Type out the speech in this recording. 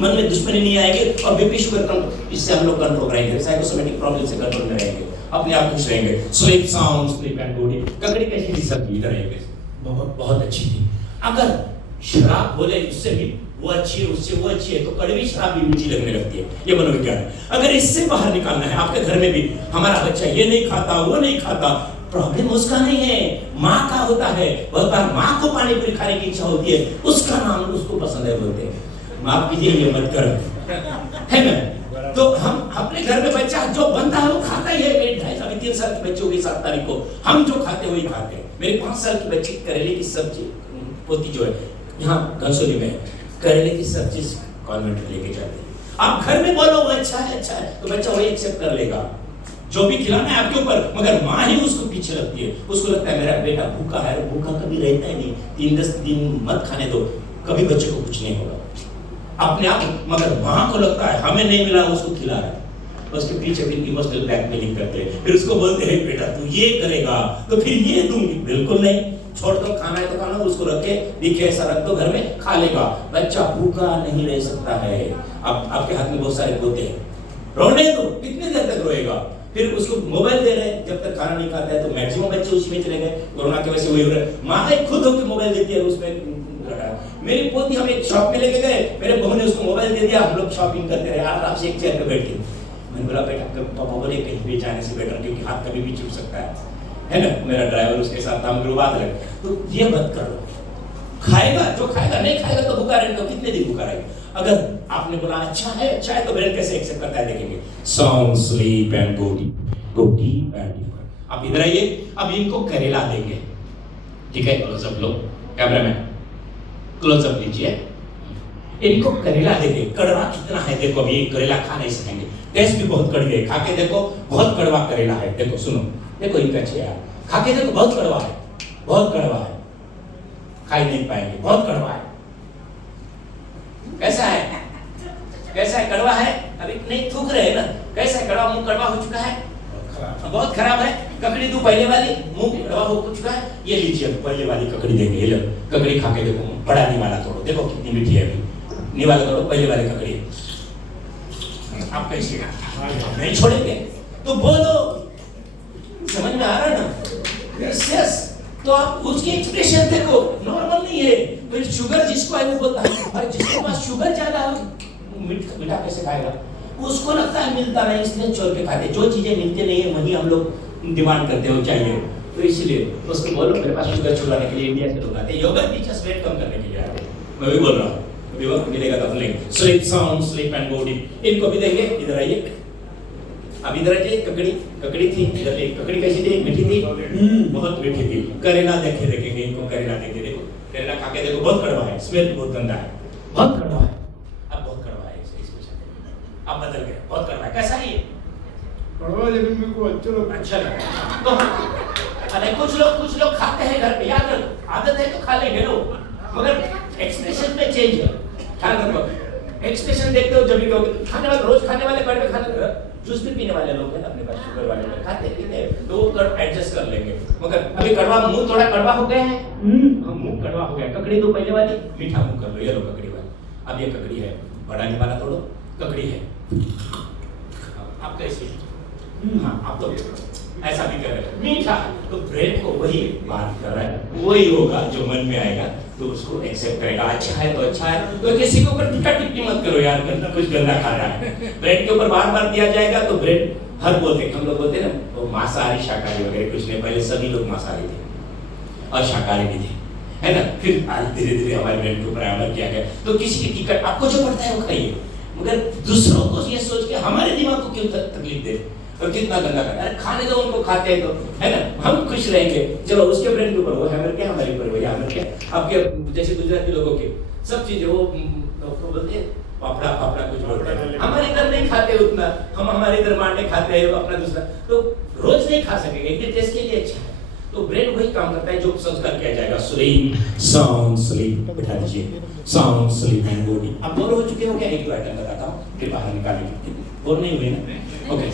मन में दुश्मनी नहीं आएगी और बीपी शुगर कंट्रोल, इससे हम लोग कंट्रोल रहेंगे, साइकोसोमेटिक प्रॉब्लम से कंट्रोल में रहेंगे, अपने आप खुश रहेंगे। Sleep sound, sleep and body. ककड़ी कैसी थी सब इधर रहेंगे, बहुत बहुत अच्छी थी। अगर शराब बोले उससे भी वो अच्छी है, उससे वो अच्छी है, तो कड़वी शराब भी मीठी लगने लगती है, ये मनोविज्ञान है। अगर इससे बाहर निकालना है, आपके घर में भी हमारा बच्चा ये नहीं खाता, वो नहीं खाता, प्रॉब्लम उसका नहीं है, माँ का होता है। बहुत बार माँ को पानी पूरी खाने की इच्छा होती है, उसका नाम उसको पसंद है बोलते हैं, माफ कीजिए ये मत करो, है ना। तो हम अपने घर में बच्चा जो बनता है वो खाता ही है। मेरे 2.5 साल 3 साल की बच्ची होगी 7 तारीख को, हम जो खाते हैं वही खाते हैं। मेरी 5 साल की बच्ची करेले की सब्जी, पोती जो है यहाँ घनसोली में, करेले की सब्जी कॉन्वेंट लेके जाते हैं। आप घर में बोलो वो अच्छा है तो बच्चा वही एक्सेप्ट कर लेगा, जो भी खिलाना है आपके ऊपर। मगर माँ ही उसको पीछे लगती है, उसको लगता है मेरा बेटा भूखा है, भूखा कभी रहता ही नहीं, 3-10 दिन मत खाने दो, कभी बच्चे को कुछ नहीं होगा अपने आप। मगर माँ को लगता है हमें नहीं मिला, उसको खिला रहा है, उसके पीछे फिर इमोशनल ब्लैकमेलिंग करते हैं, फिर उसको बोलते हैं बेटा तू ये करेगा तो फिर ये दूंगी। बिल्कुल नहीं, छोड़ दो, खाना है तो खाना, उसको रखे दिखे ऐसा रख दो घर में, खा लेगा। बच्चा भूखा नहीं रह सकता है। अब आपके हाथ में बहुत सारे पोते हैं, रोने दो, कितनी देर तक रोएगा। फिर उसको मोबाइल दे रहे हैं, जब तक खाना नहीं खाता है तो मैक्सिमम बच्चे उसी में चले गए। कोरोना की वजह से वही हो रहा है, माँ खुद होकर मोबाइल देती है, उसमें मेरी पोती, हम एक शॉप में लेके गए, मेरे बहू ने उसको मोबाइल दे दिया, हम लोग शॉपिंग करते रहे आराम से एक चेयर पे बैठ के। मैंने बोला बेटा पापा बोले कहीं भी जाने से बेटर, क्योंकि हाथ कभी भी चुप सकता है ना। मेरा ड्राइवर उसके साथ था, मगर बात अलग। तो ये मत करो, खाएगा जो खाएगा, नहीं खाएगा तो भूखा रहेगा, कितने दिन भूखा रहेगा। अगर आपने बोला अच्छा है तो ब्रेन कैसे एक्सेप्ट करता है देखेंगे। Sound, sleep and go deep and deeper. अब इधर आइए, अब इनको करेला देंगे, ठीक है। क्लोजअप लो, कैमरामैन क्लोजअप लीजिए। इनको करेला देंगे, कड़वा कितना है देखो, अभी करेला खा नहीं सकेंगे, टेस्ट भी बहुत कड़वी है, खा के देखो बहुत कड़वा करेला है। देखो सुनो, देखो इनका चेहरा, खा के देखो बहुत कड़वा है, बहुत कड़वा है, खा ही नहीं पाएंगे, बहुत कड़वा है। कैसा है, कैसा है, कड़वा है, अभी नहीं थूक रहे ना, कैसा है, कड़वा, मुंह कड़वा हो चुका है, बहुत खराब है। ककड़ी तू पहले वाली, मुंह कड़वा हो चुका है, ये लीजिए पहले वाली ककड़ी देंगे। ये लो ककड़ी खा के देखो, बड़ा निवाला तोड़ो, देखो कितनी मीठी है, अभी निवाला तोड़ो, पहले वाली ककड़ी। आप कैसे नहीं छोड़ेंगे तो बोलो, समझ में आ रहा है ना। यस, तो आप उसकी एक्सप्रेशन देखो, नॉर्मल नहीं है। फिर शुगर जिसको है वो बोलता है, और जिसके पास शुगर ज्यादा है मीठा कैसे खाएगा, उसको लगता है मिलता नहीं, इसलिए चोर के खाते। जो चीजें मिलती नहीं है वही हम लोग डिमांड करते हो चाहिए, तो इसलिए उसको बोलो मेरे पास शुगर छुड़ाने के लिए इंडिया से लोग आते हैं, योगा टीचर्स वेट कम करने के लिए आते हैं। मैं भी बोल रहा हूँ, अभी वक्त मिलेगा तो लेंगे। Sleep sound, sleep and body, इनको भी देंगे। इधर आइए, अब इधर आइए। ककड़ी थी, इधर एक ककड़ी कैसी थी, मीठी थी, बहुत मीठी थी। करेला देखेंगे इनको, करेला देखे देखो, करेला खा के देखो, बहुत कड़वा है, स्मेल बहुत गंदा है, बहुत कड़वा है, अब बहुत कड़वा है, अब बदल गया, बहुत कड़वा है। कैसा है ये कड़वा, लेकिन मेरे को अच्छा लगा। तो अरे कुछ लोग खाते हैं घर पे, याद रखो, आदत है तो खा लेंगे लोग, मगर एक्सप्रेशन में चेंज है, ख्याल रखो। एक्सप्रेशन देखते हो जब भी खाने वाले, रोज खाने वाले, कड़वे खाने, जूस भी पीने वाले लोग हैं अपने पास, शुगर वाले लोग खाते पीते, तो वो एडजस्ट कर लेंगे। मगर अभी कड़वा, मुंह थोड़ा कड़वा हो गया है, मुंह कड़वा हो गया। ककड़ी दो पहले वाली, मीठा मुंह कर लो, ये लो ककड़ी वाली। अब ये ककड़ी है, बड़ा नहीं वाला तोड़ो, ककड़ी है। आप कैसे, हाँ आप तो ऐसा भी कर रहे हैं, मीठा, तो ब्रेन को वही बात कर रहा है, वही होगा जो मन में आएगा तो उसको एक्सेप्ट करेगा। अच्छा है तो अच्छा है, तो किसी के ऊपर टीका टिप्पणी मत करो यार, गंदा कुछ गंदा खा रहा है। ब्रेन के ऊपर बार बार दिया जाएगा तो ब्रेन हर बोलते, हम लोग बोलते हैं ना, वो मांसाहारी शाकाहारी वगैरह कुछ नहीं, पहले सभी लोग मांसाहारी थे और शाकाहारी भी थे, है ना। फिर आज धीरे धीरे हमारे ब्रेन के ऊपर अमल किया गया, तो किसी की टिकट आपको जो पड़ता है वो खाइए, मगर दूसरों को ये सोच के हमारे दिमाग को क्यों तकलीफ दे और कितना गंदा करना है। खाने दो उनको, खाते हैं तो, है ना, हम खुश रहेंगे। चलो उसके ब्रेन के ऊपर वो हैमर क्या, हमारे ऊपर वही हैमर क्या। आपके जैसे गुजराती लोगों के सब चीजें वो बोलते हैं पापड़ा पापड़ा कुछ बोलते हैं, हमारे इधर नहीं खाते उतना, हम हमारे इधर मांडे खाते हैं अपना दूसरा, तो रोज नहीं खा सकेंगे, एक टेस्ट के लिए अच्छा है। तो ब्रेन वही काम करता है जो संस्कार किया जाएगा। स्लीप साउंड, स्लीप बिठा दीजिए, साउंड, स्लीप एंड बॉडी। अब बोर हो चुके हो क्या, एक दो आइटम बताता हूँ फिर बाहर निकालेंगे, बोर नहीं हुए ना, ओके।